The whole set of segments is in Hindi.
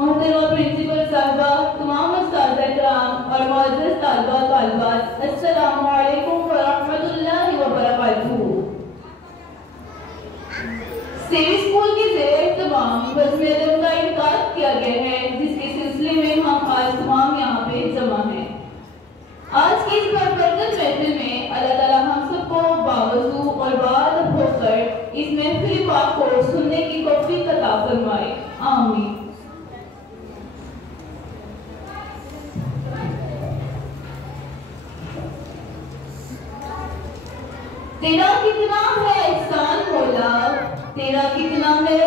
मोहतरमा प्रिंसिपल साहबा, तमाम उस्ताद-ए-किराम और मुअज़्ज़ज़ तालिबा तालिबात, अस्सलामु अलैकुम व रहमतुल्लाहि व बरकातुहू। सेवी स्कूल के ज़ेर-ए-इत्तिमाम बज़्म अदब का इनेकाद किया गया है, जिसके सिलसिले में हम आज तमाम यहाँ पे जमा हैं। आज की इस बरकत महफिल में अल्लाह ताला हम सबको बावजू और बाअदब होकर इस महफिल पाक को सुनने की तौफीक अता फरमाए, आमीन। तेरा कितना है एहसान मौला, तेरा कितना है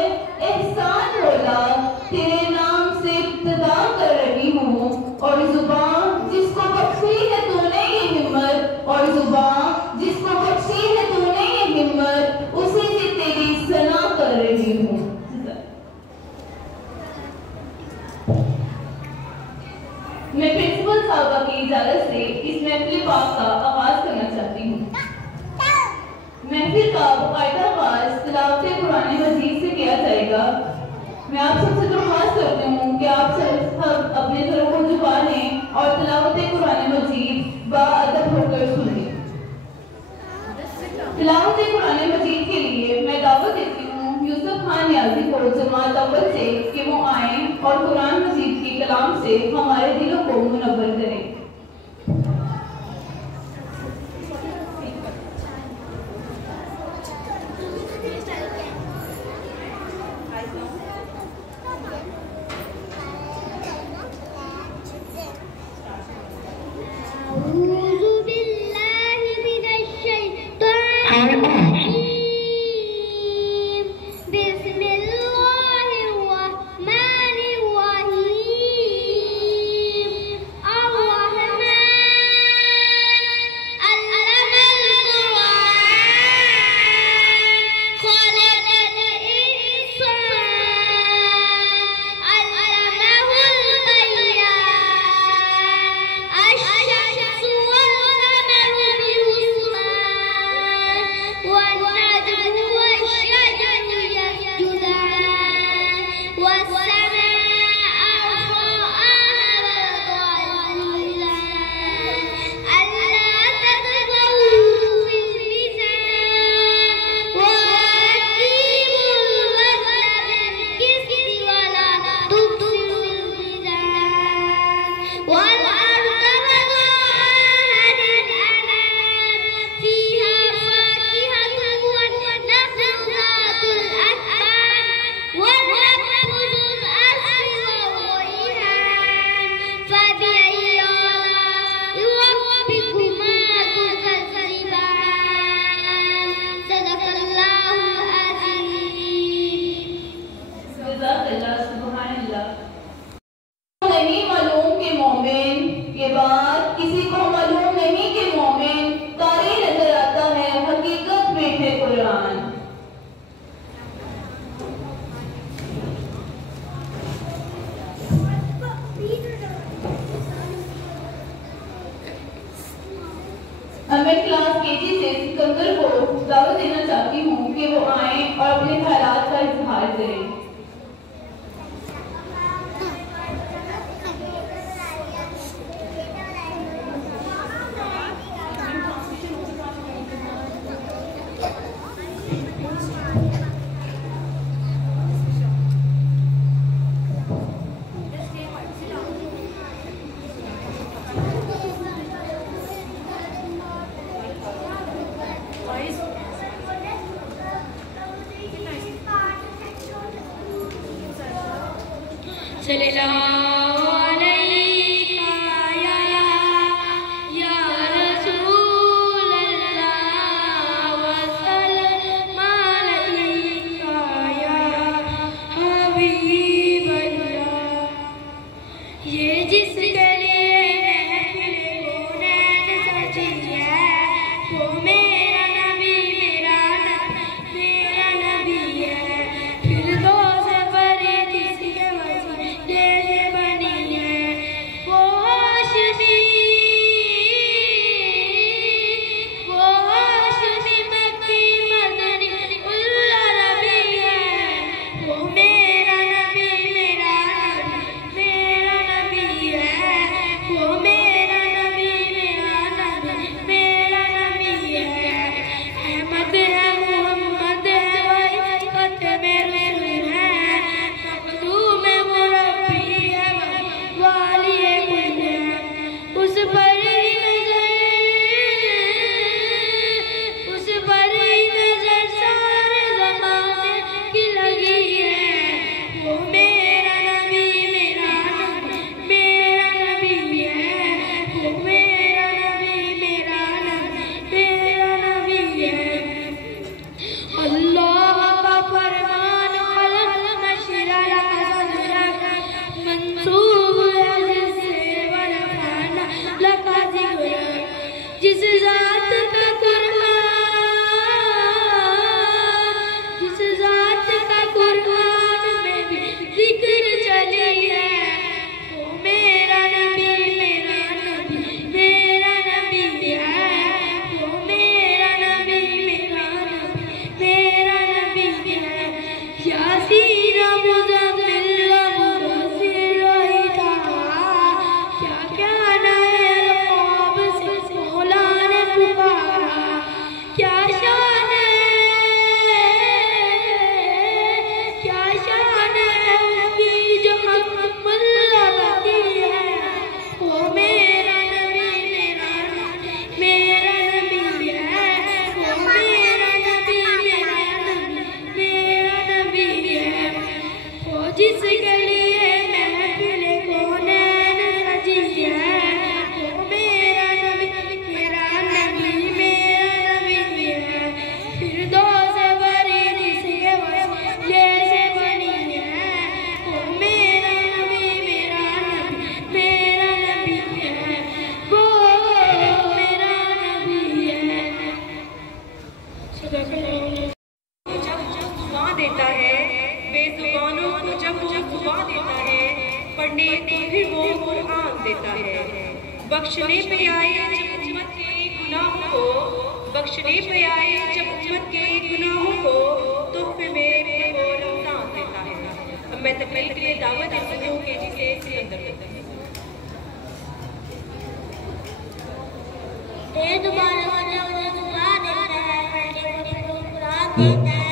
एहसान मौला, तेरे नाम से इब्तिदा कर रही हूँ। और जुबान जिसको बख्शी है तूने ये हिम्मत, और जुबान जिसको बख्शी है तूने ये हिम्मत, उसी से तेरी सना कर रही हूँ। मैं प्रिंसिपल साहबा की इजाजत से इस महफिल पाक का आगाज करना चाहती हूँ। महफिल का बाकायदा आगाज तिलावत कुरान मजीद से किया जाएगा। मैं आप सबसे दरख्वास्त करती हूँ कि आप सब अपने घरों को जुबानें और तिलावत कुरान मजीद बाअदब होकर सुनें। तिलावत कुरान मजीद के लिए मैं दावत देती हूँ यूसुफ खान नियाजी को जमात अव्वल से कि वो आएं और कुरान मजीद के कलाम से हमारे दिलों को मुनव्वर करें। मैं क्लास केजी से सिकंदर को दावत देना चाहती हूँ कि वो आएं और अपने ख्यालात का इजहार करें। जिसके लिए महफिल कौनैन सजी है, वो मेरा नबी मेरा नबी मेरा नबी है। फिरदौस भरी जिसके वसीले से बनी है, वो मेरा नबी मेरा नबी है, वो मेरा नबी है। दुआ देता है, बेजुबानों को जब वो दुआ देता है, पढ़ने को फिर वो कुरान देता है। बख्शने पे आए जब उम्मत के गुनाहों को, बख्शने पे आए जब उम्मत के गुनाहों को, तोहफे में वो रमजान देता है। अब मैं तकरीर के लिए दावत देती हूँ कि जिसे सिकंदर देता है। बेजुबानों को जब वो दुआ देता है, पढ़ने को फिर वो कुरान देता है।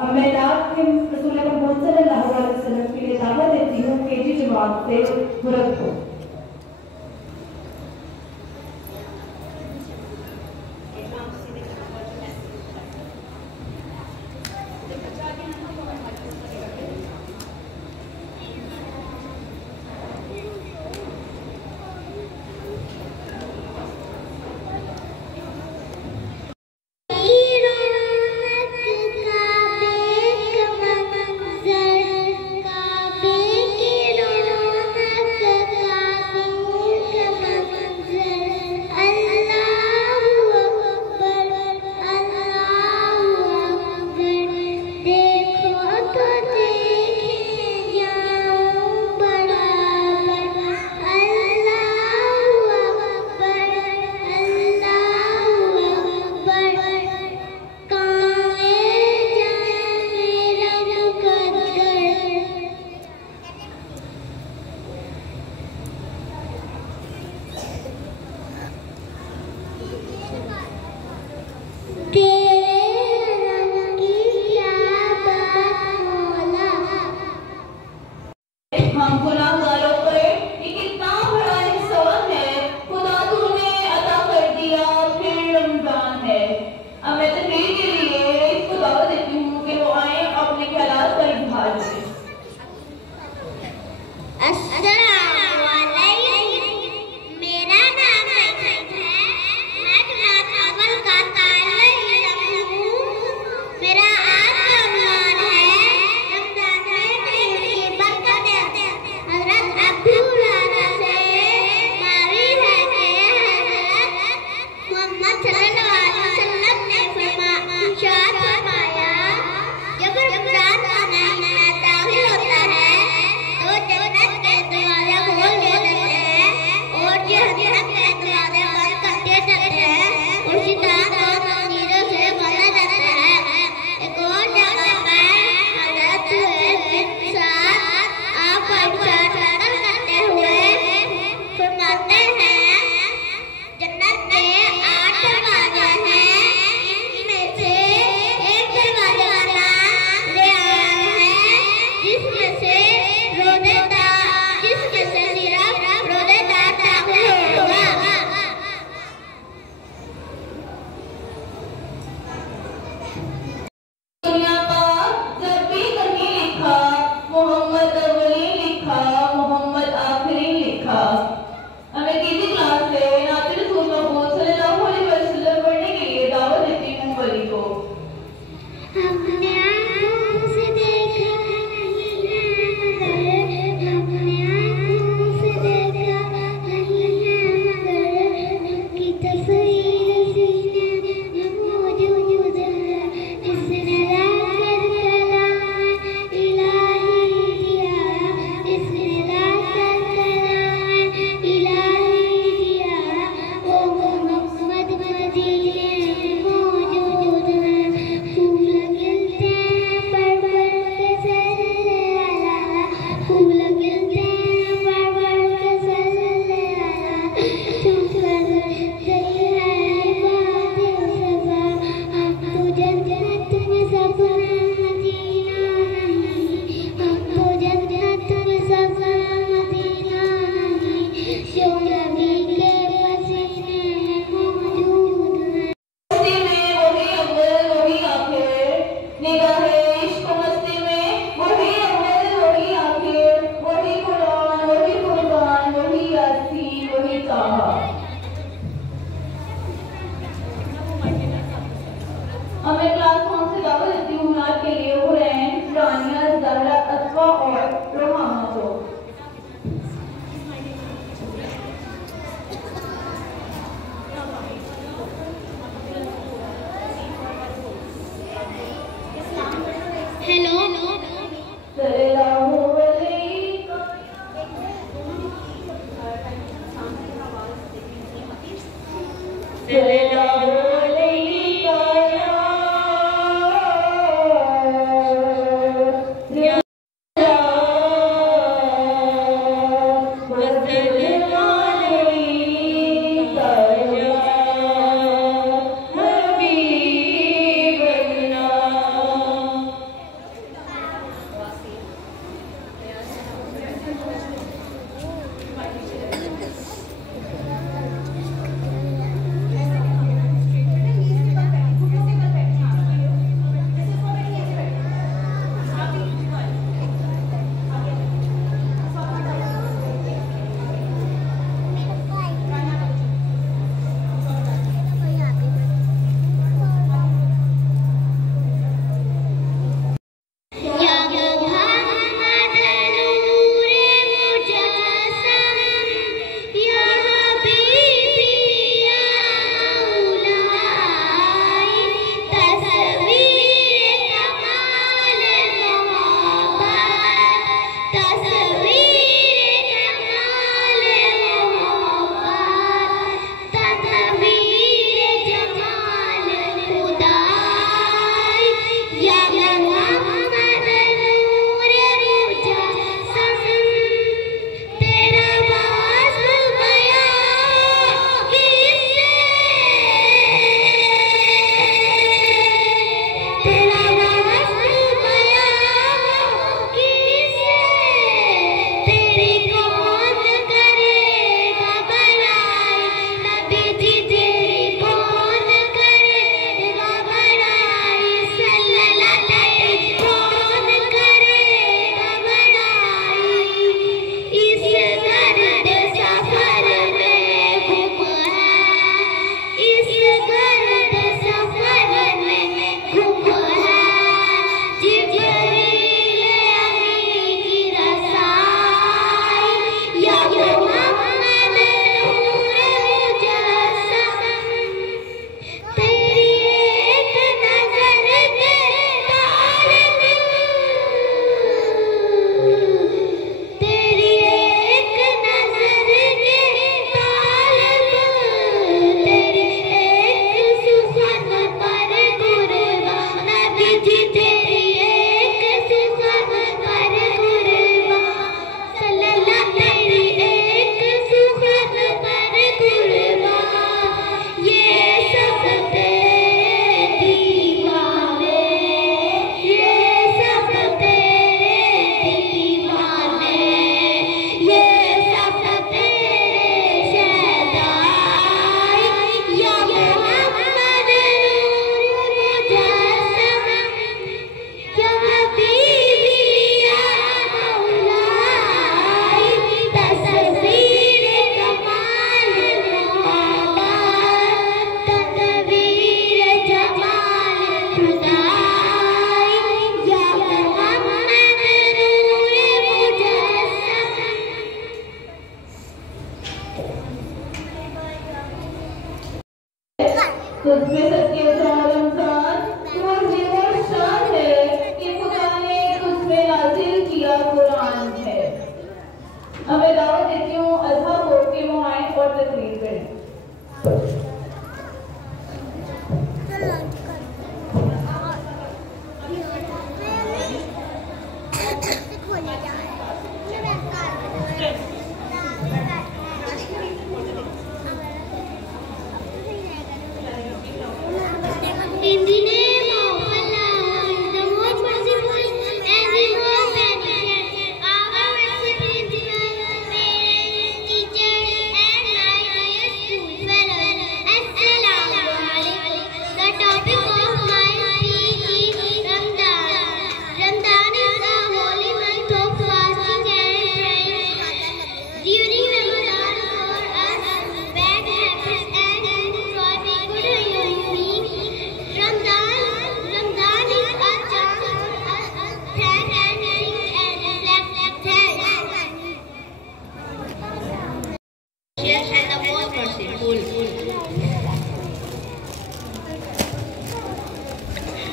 अब मैं रसूल मोहम्मद सल्लल्लाहु अलैहि वसल्लम के लिए दावत देती हूँ केजी जमात से मुरत को। का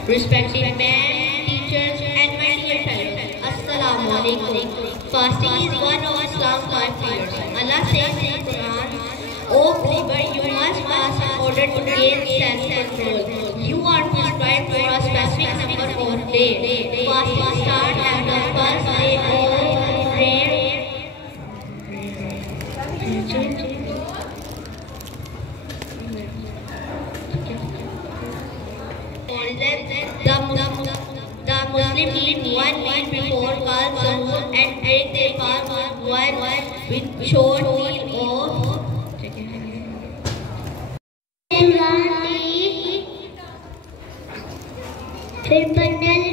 respected men, teachers, and my dear fellows, Assalamu alaikum. Fasting is one of Islam's 5 prayers. Allah says in the Quran, O believer, you must fast in order to gain self-control. You are prescribed for a specific number of days. Fasting starts at the first day of prayer. The Muslim eat 1 meal before called Sahur and break their fast with one with short meal of फिर बंदल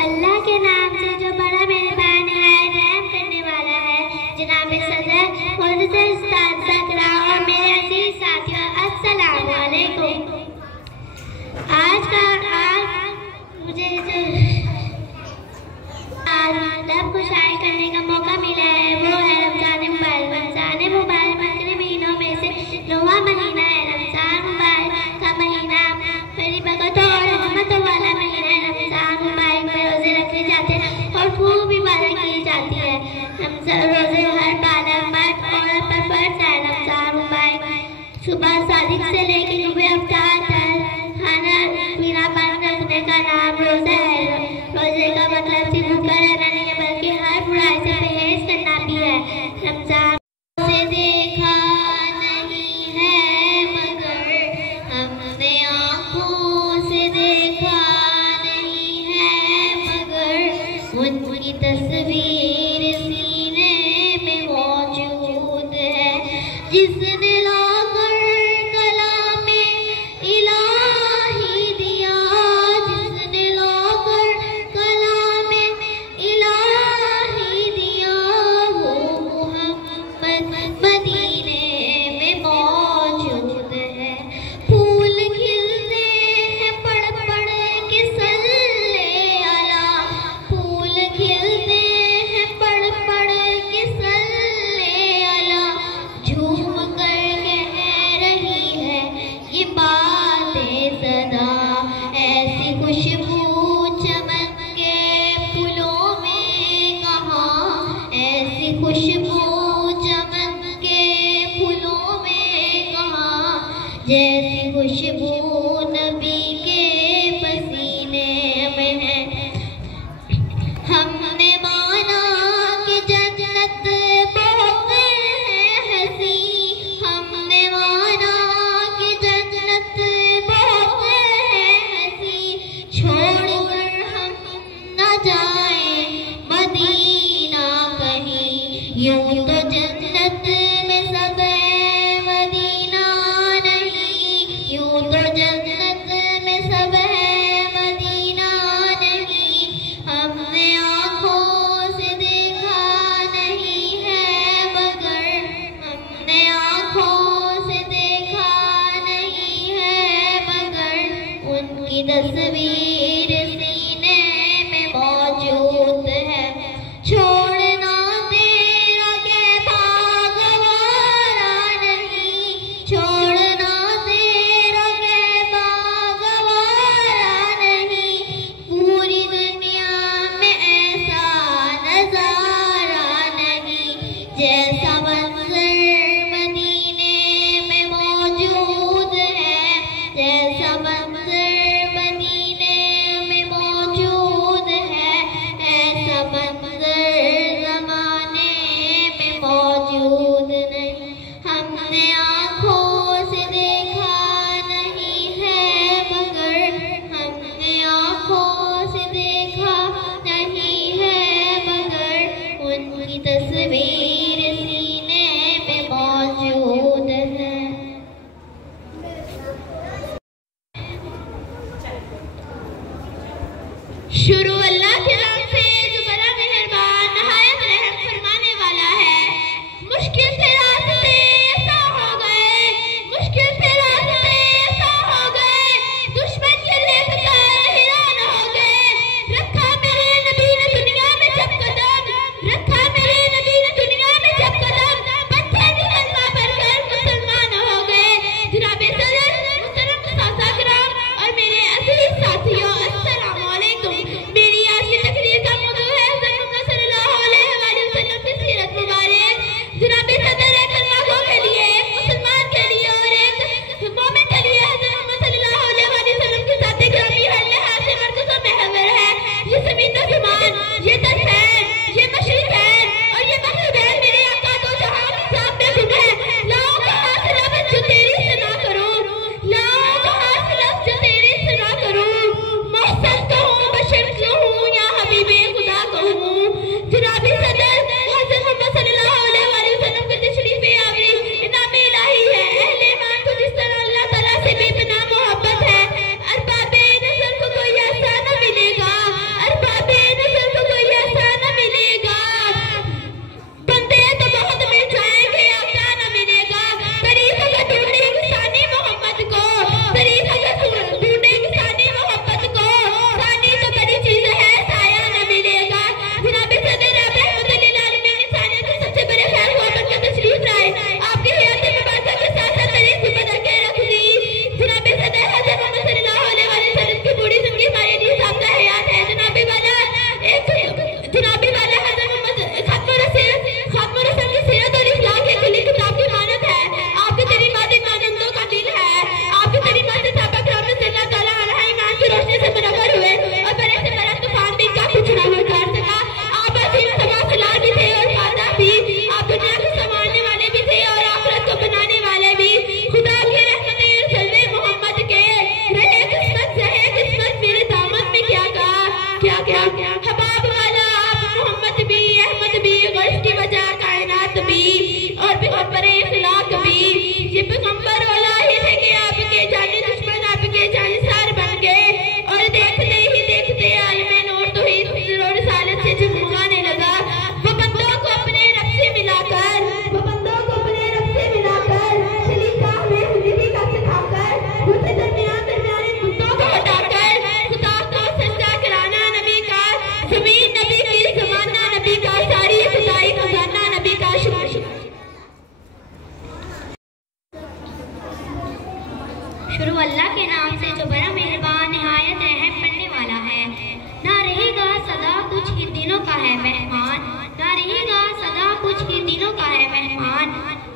अल्लाह के नाम से जो बड़ा मेहरबान है, रहम करने वाला है। जनाब सदर मुहतरम उस्ताद ज़करा और मेरे अजीज साथियों, अस्सलाम वालेकुम। आज लब को शायर करने का मौका मिला है, वो है रमज़ान मुबारक। रमज़ान मुबारक के महीनों में से 9वां महीना है। रमज़ान मुबारक का महीना बड़ी बरकतों और रहमतों वाला महीना है। रमज़ान मुबारक में रोजे रखे जाते हैं और खूब इबादत की जाती है। रोजे हर बालक मर्द औरत पर फर्ज है। रमज़ान मुबारक सुबह सादिक से लेकर सुबह अफ्तार तक खाना पीना बंद रखने का नाम रोजा है। रोजे का मतलब सिर्फ भूखा रहना नहीं है, बल्कि हर बुराई से परहेज करना भी है। रमज़ान से देखा नहीं है मगर हमने आँखों से देखा नहीं है, मगर उनकी तस्वीर सीने में मौजूद है। जिसने लाकर कलामे इलाही दिया, जिसने लाकर कलामे इलाही दिया, वो जैसी खुशबू चमन के फूलों में कहाँ, जैसी खुशबू नबी के पसीने में है। हमने माना कि जन्नत बहुत है हंसी, हमने माना कि जन्नत बहुत है हंसी, छोड़कर हम न जाए मदीना कहीं, यूं तो जन्नत में सब है मदीना नहीं, यूं तो जन्नत में सब है मदीना नहीं। हमने आँखों से देखा नहीं है मगर, हमने आँखों से देखा नहीं है मगर, उनकी तस्वीर सीने में मौजूद है। छोड़ना तेरा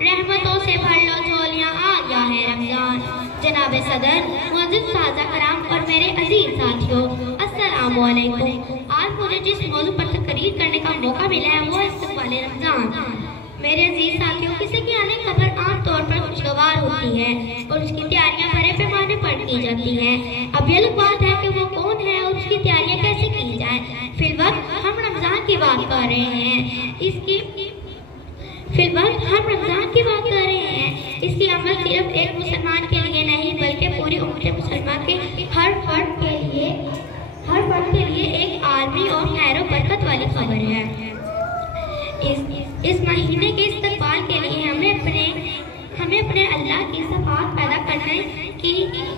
रहमतों से भर लो झोलियाँ, आ गया है रमजान। जनाब सदर, मुअज़्ज़िज़ सादा कराम और मेरे अजीज साथियों, अस्सलाम वालेकुम। आज मुझे जिस मौजू पर तकरीर करने का मौका मिला है वो है इस्तक़बाल रमजान। मेरे अजीज साथियों, किसी की आने खबर आमतौर पर खुशगवार होती है और उसकी तैयारियां बड़े पैमाने पर की जाती हैं। अब ये लोग बात है कि वो कौन है और उसकी तैयारियां कैसे की जाए। फिलवक्त हम रमजान की बात कर रहे हैं। इसकी अमल सिर्फ एक मुसलमान के लिए नहीं बल्कि पूरी उम्मत मुसलमान के हर फर्द के लिए एक आलमी और खैर और बरकत वाली खबर है। इस महीने के इस्तक़बाल के लिए हमें अपने अल्लाह की सफ़ात पैदा करने की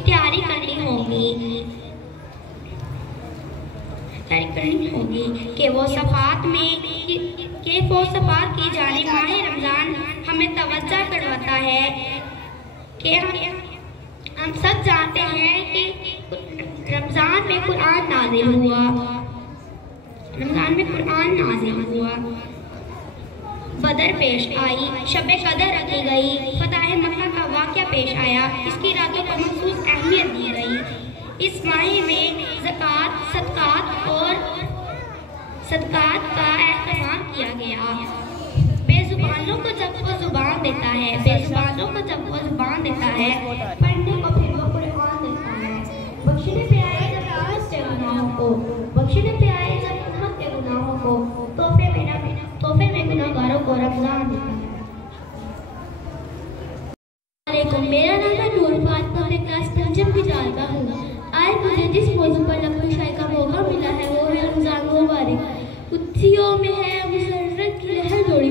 तैयारी करनी होगी कि वो सफ़ात की जाने माह रमज़ान हमें तवज्जो करवाता है कि हम सब जानते हैं कि रमज़ान में कुरान नाज़िल हुआ, बदर पेश आई, शब कदर रखी गई, फतह मक्का का वाक़या पेश आया, इसकी रातों को मखसूस अहमियत दी गई। इस माह में ज़कात, सदक़ात का एहतमाम किया गया। बेज़ुबानों को जब वो ज़ुबान देता है, पढ़ने को फिर वो कुरान देता है। बख्शने पे आए जब उम्मत के गुनाहों को, तोहफे में गुनाहगारों को रमज़ान देता है। मेरा नाम है नूर फातिमा, मैं क्लास 5 में जाता हूँ। आज मुझे जिस मौजू पर लफ्ज़ का मौका मिला है वो है रमज़ान मुबारक। कुत्सियों में है मुसर्रत की लहर दौड़ी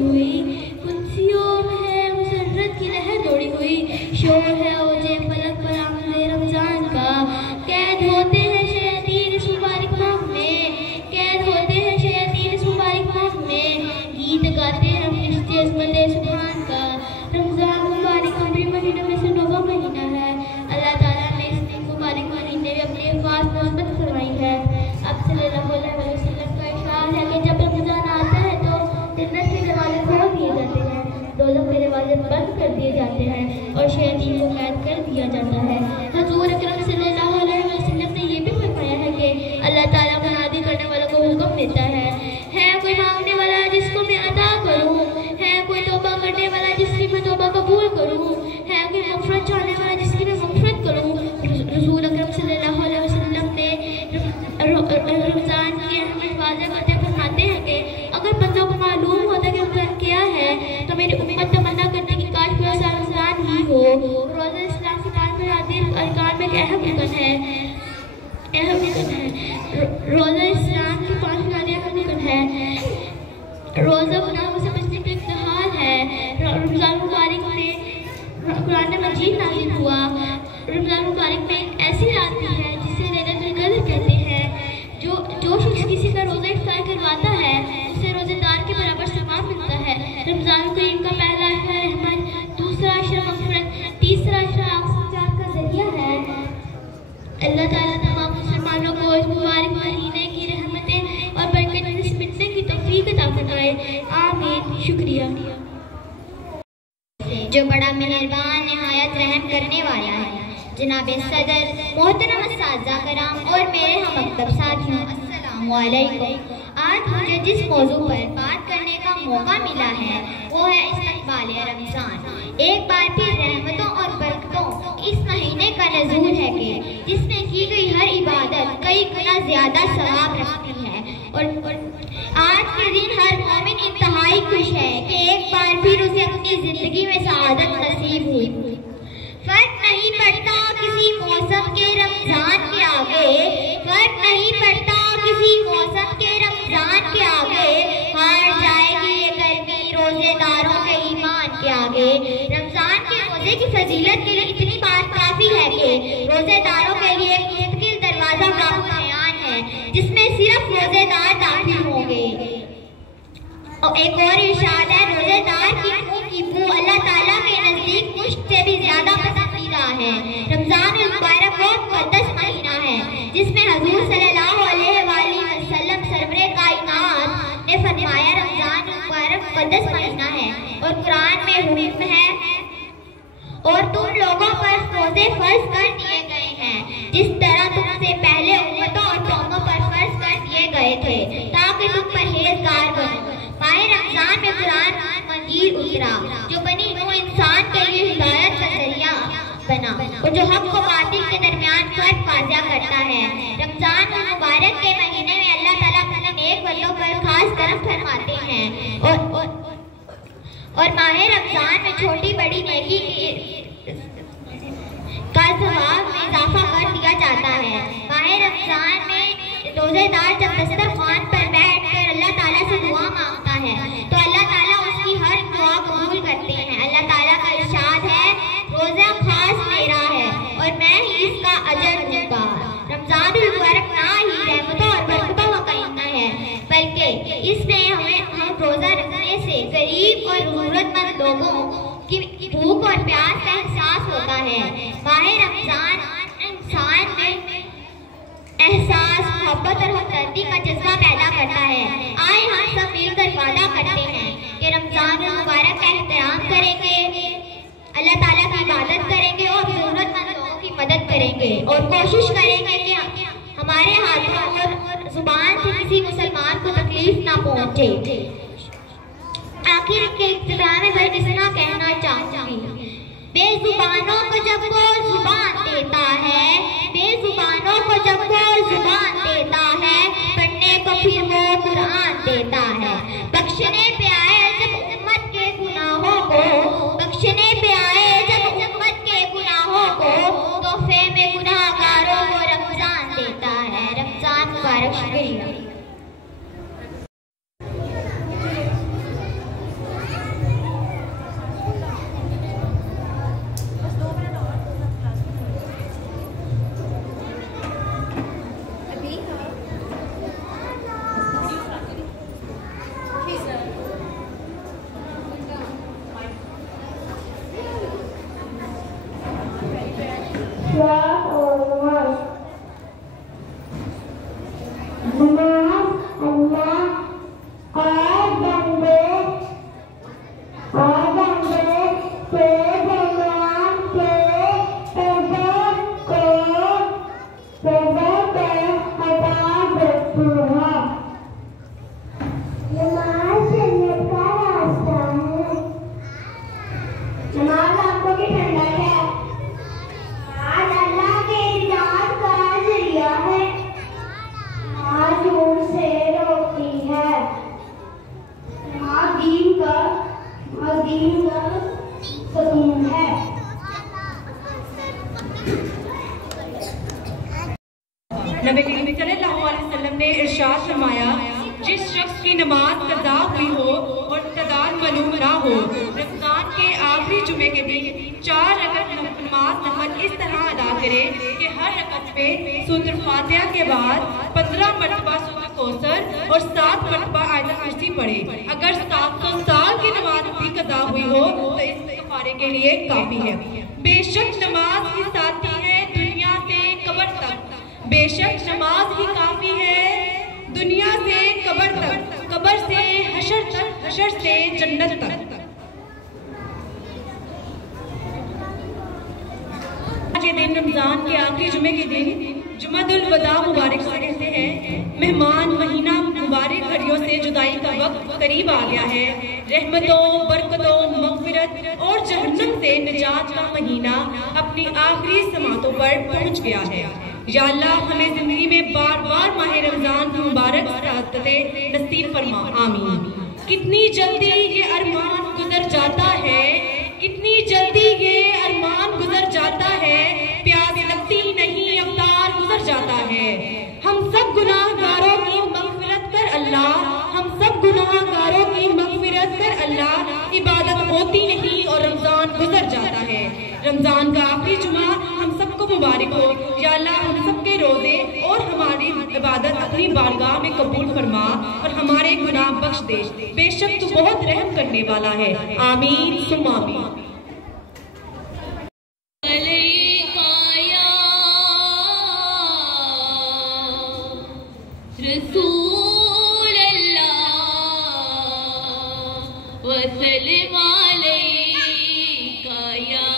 हुई, शोर है ओजे फलक पर आमदे रमज़ान का। कैद होते हैं शयातीन इस मुबारक माह में, गीत गाते हैं फरिश्ते इस्मते सुभान का। रमज़ान मुबारक हमारे महीनों में से 9वां महीना है। अल्लाह ताला ने इस मुबारक महीने में अपनी हिफाज़त मोहब्बत फरमाई है। अब सल्लल्लाहु अलैहि वसल्लम का इरशाद है कि जब रमज़ान आता है तो जन्नत के दरवाजे खोल दिए जाते हैं, दोज़ख के दरवाजे बंद कर दिए जाते हैं और शैतान को कैद कर दिया जाता है। हुज़ूर अकरम सल्लल्लाहु अलैहि वसल्लम ने ये भी फरमाया है कि अल्लाह ताला मुनादी करने वालों को हुक्म देता है कोई मांगने वाला जिसको मैं अदा करूँ, है कोई तौबा करने वाला जिसकी मैं तौबा कबूल करूँ, है कोई मग़फ़िरत चाहने वाला जिसकी मैं मग़फ़िरत करूँ। रसूल अकरम सल्लल्लाहु अलैहि वसल्लम ने रमज़ान की अहमियत वाज़ेह करते फरमाते हैं कि अगर बंदों को मालूम होता कि रमज़ान क्या है तो मेरी उम्मत तमन्ना करती कि काश पूरा साल रमज़ान ही हो। रोज़ा इस्लाम के 5 बुनियादी अरकान में एक अहम रुकन है। रोज़ा इस्लाम के 5 बुनियादी अहम रुकन है। रोज़ा गुनाहों से बचने का इख्तियार है। रमज़ान मुबारक में कुरान मजीद नाज़िल हुआ। रमज़ान मुबारक में एक ऐसी रात भी है जिसे लैलतुल क़द्र कहते हैं। जो शख्स किसी का रोज़ा इफ्तार करवाता है उसे रोज़ेदार के बराबर सवाब मिलता है। रमज़ान करीम का पहला अशरा रहमत, दूसरा अशरा मग़फ़िरत, तीसरा अशरा आफ़ाक़ का ज़रिया है। अल्लाह ताला तमाम मुसलमानों को इस मुबारक महीने की रहमतें और बरकतें मिलने की तौफ़ीक़ अता फ़रमाए। आमीन। शुक्रिया। जो बड़ा मेहरबान नहायत रहम करने वाला है, जनाब सदर, मोहतरम असातिज़ा कराम और मेरे हम मकतब साथियों, अस्सलाम वालेकुम। आज मुझे जिस मौजू पर बात करने का मौका मिला है वो है इस्तक़बाल रमज़ान। एक बार फिर रहमतों और बरकतों इस महीने का नज़ूल है कि जिसमें की गई हर इबादत कई गुना ज़्यादा सवाब रखती है। और आज के दिन हर मोमिन इंतहाई खुश है कि एक बार फिर उसे अपनी ज़िंदगी में सआदत नसीब हुई। फर्क नहीं पड़ता किसी मौसम के रमज़ान के आगे, फर्क नहीं पड़ता किसी मौसम के रमज़ान के आगे, हार जाएगी ये गर्मी रोज़ेदारों के ईमान के आगे। रमज़ान के रोज़े की फजीलत के लिए इतनी बात काफ़ी है कि रोज़ेदारों के लिए एक मुस्तकिल दरवाज़ा का बयान है जिसमें सिर्फ रोज़ेदार दाखिल होंगे। और एक और इरशाद है, रोज़ेदार की मुँह अल्लाह ताला के नज़दीक मुश्क से भी ज़्यादा पसंदीदा है। रमज़ान मुबारक बहुत मुक़द्दस महीना है जिसमें हुज़ूर सल्लल्लाहु अलैहि वसल्लम सरवरे कायनात ने फरमाया, रमज़ान मुबारक मुकद्दस महीना है और कुरान में हुक्म है और तुम लोगों पर रोजे फर्ज कर दिए गए हैं जिस तरह तुमसे पहले उम्मतों और कौमों पर फर्ज कर दिए गए थे ताकि तुम परहेजगार बनो। माह रमजान में कुरान मजीद उतरा जो बनी नूह इंसान के लिए हिदायत का जरिया बना और जो हक को बातिल के दरमियान फर्क वाज़ा करता है। रमजान मुबारक के महीने में अल्लाह ताला अपने नेक बंदों पर खास करम फरमाते हैं और माह रमजान में छोटी बड़ी नेकी का सवाब में इजाफा कर दिया जाता है। माह रमजान में रोजेदार जब दस्तरखान पर बैठकर अल्लाह ताला से दुआ मांगता है तो अल्लाह ताला उसकी हर दुआ कबूल करते हैं। अल्लाह ताला का इरशाद है, रोजा खास मेरा है और मैं ही इसका अजर दूंगा। रमजान मुबारक ना ही रहमतों और बरकतों का महीना है बल्कि इसमें हम रोजा रखने से गरीब और जरूरतमंद लोगों की भूख और प्यास का एहसास होता है। माह रमजान इंसान में एहसास, मोहब्बत और हमदर्दी का जज्बा पैदा करता है। आए हम सब मिलकर वादा करते हैं कि रमजान मुबारक का एहतराम करेंगे, अल्लाह ताला की इबादत करेंगे और जरूरतमंद लोगों की मदद करेंगे और कोशिश करेंगे कि हमारे हाथों और जुबान से किसी मुसलमान को तकलीफ ना पहुंचे। आखिर के इब्तिदा में मैं इतना कहना चाहूंगी, बेजुबानों को जब वो जुबान देता है, बेजुबानों को जब वो जुबान देता है, पढ़ने को फिर वो कुरान देता है। बख्शने पे आए जब उम्मत के गुनाहों को, बख्शने पे आए जब उम्मत के गुनाहों को, तोहफे में गुनाहगारों को रमजान देता है। रमजान मुबारक। शुक्रिया। नबी करीम सल्लल्लाहु अलैहि वसल्लम ने इरशाद फरमाया, जिस शख्स की नमाज कज़ा हुई हो और तदार मालूम ना हो, रमजान के आखिरी जुमे के दिन 4 रकअत नमाज नफल इस तरह अदा करे कि हर रकअत में सूरह फातिहा के बाद 15 मरतबा सूरह कौसर और 7 मरतबा आयत कुर्सी पढ़े। अगर 700 साल की नमाज भी कज़ा हुई हो तो इस कफ़ारे के लिए काफी है। बेशक नमाज ही साथी है दुनिया से कब्र तक, बेशक नमाज ही काफी है दुनिया से कब्र तक, कब्र से हशर तक, हशर से जन्नत तक। आज के दिन रमजान के आखिरी जुमे के दिन जुमातुल वदा मुबारक से कहते हैं, मेहमान महीना मुबारक घड़ियों से जुदाई का वक्त करीब आ गया है। रहमतों, बरकतों, मग़फ़िरत और जहन्नम से निजात का महीना अपनी आखिरी समातों पर पहुंच गया है। या अल्लाह हमें जिंदगी में बार बार माह रमजान मुबारक सआदतें नसीब फरमा, आमीन। कितनी जल्दी ये अरमान गुजर जाता है, कितनी जल्दी ये अरमान गुजर जाता है, प्यास लगती नहीं अवतार गुजर जाता है। हम सब गुनाहगारों की मग़फ़िरत कर अल्लाह, हम सब गुनाहगारों की मग़फ़िरत कर अल्लाह। इबादत होती नहीं और रमजान गुजर जाता है। रमजान का आखिरी जुमा हम सबको मुबारक हो। या अल्लाह हम सबके रोजे और हमारी इबादत अपनी बारगाह में कबूल फरमा और हमारे गुनाह बख्श दे। बेशक तू बहुत रहम करने वाला है, आमीन सुम्मा आमीन। रसूल अल्लाह वसल्लम अलैका या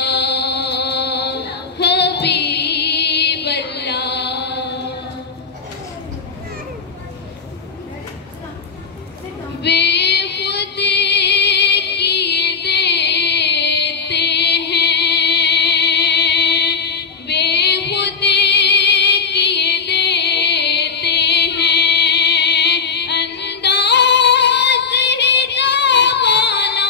हबीब अल्लाह। बेखुदी किए देते हैं, बेखुदी किए देते हैं, अंदाज़ ही जवाना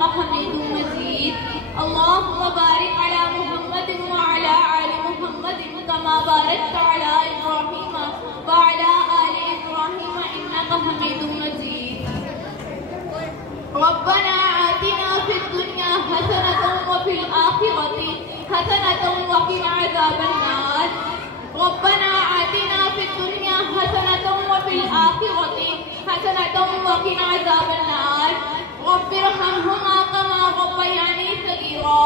इन्नका हमीदुम मजीद। अल्लाहुम्मा बारिक अला मुहम्मदिन व अला आलि मुहम्मदिन कमा बारकता अला इब्राहीम व अला आलि इब्राहीम इन्नका हमीदुम मजीद। रब्बना आतिना फिद दुनिया हसनतन व फिल आखिरति हसनतन व क़िना अज़ाबन नार। रब्बना आतिना फिद दुनिया हसनतन व फिल आखिरति हसनतन व क़िना अज़ाबन नार। रब्बिरहमहुमा कमा रब्बयानी सगीरा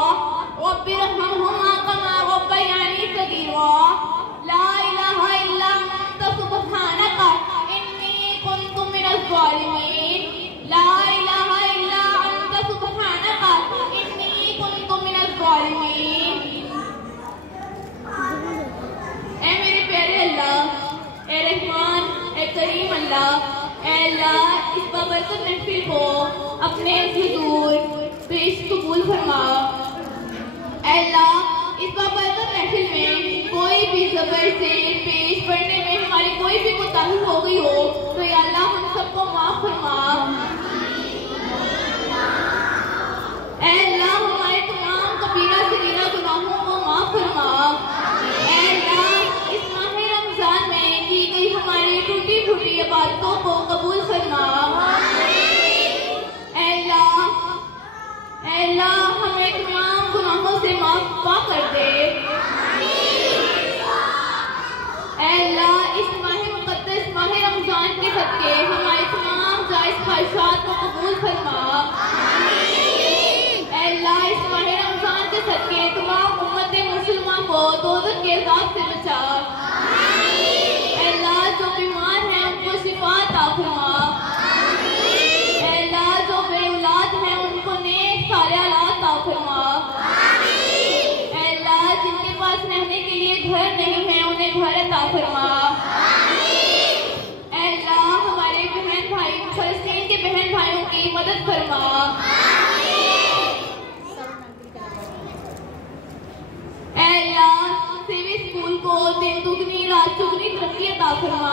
रब्बिरहमहुमा कमा रब्बयानी सगीरा। ला इलाहा इल्ला अंता सुब्हानका इन्नी कुन्तु मिनज़ ज़ालिमीन। ला इलाहा इल्ला अंता सुब्हानका इन्नी कुन्तु मिनज़ ज़ालिमीन। ऐ मेरे प्यारे अल्लाह, ऐ रहमान, ऐ करीम अल्लाह, ऐ अल्लाह इस बाबरकत महफिल को अपने हुजूर पेश कबूल फरमा। ऐ अल्लाह इस बाबरकत महफिल में कोई भी ज़बर से पेश पढ़ने में हमारी कोई भी कोताही हो गई हो तो या अल्लाह हम सबको माफ फरमा। ऐ अल्लाह हमारे तमाम कबीरा सगीरा गुनाहों को माफ फरमा। ऐ अल्लाह इस माह रमजान में की गई हमारी टूटी फूटी इबादतों को कबूल फरमा। ऐ अल्लाह हमें तमाम गुनाहों से माफ कर दे। ऐ अल्लाह इस माह मुक़द्दस माह रमजान के सदके हमारे तमाम जायज़ ख्वाहिशात को कबूल फरमा। ऐ अल्लाह इस माह रमजान के सदके तमाम उम्मत मुसलमान को दोज़ख के अज़ाब से बचा। ऐ अल्लाह जो बीमार हैं उनको शिफा अता फरमा। ऐ अल्लाह जो बेऔलाद हैं उनको नेक साले औलाद अता फरमा। ऐ अल्लाह जिनके पास रहने के लिए घर नहीं है उन्हें घर अता फरमा। ऐ अल्लाह हमारे बहन भाई फ़लस्तीन के बहन भाइयों की मदद फरमा। ऐ अल्लाह सेवी स्कूल को दिन दुगनी रात चुगनी तरक्की अता फरमा।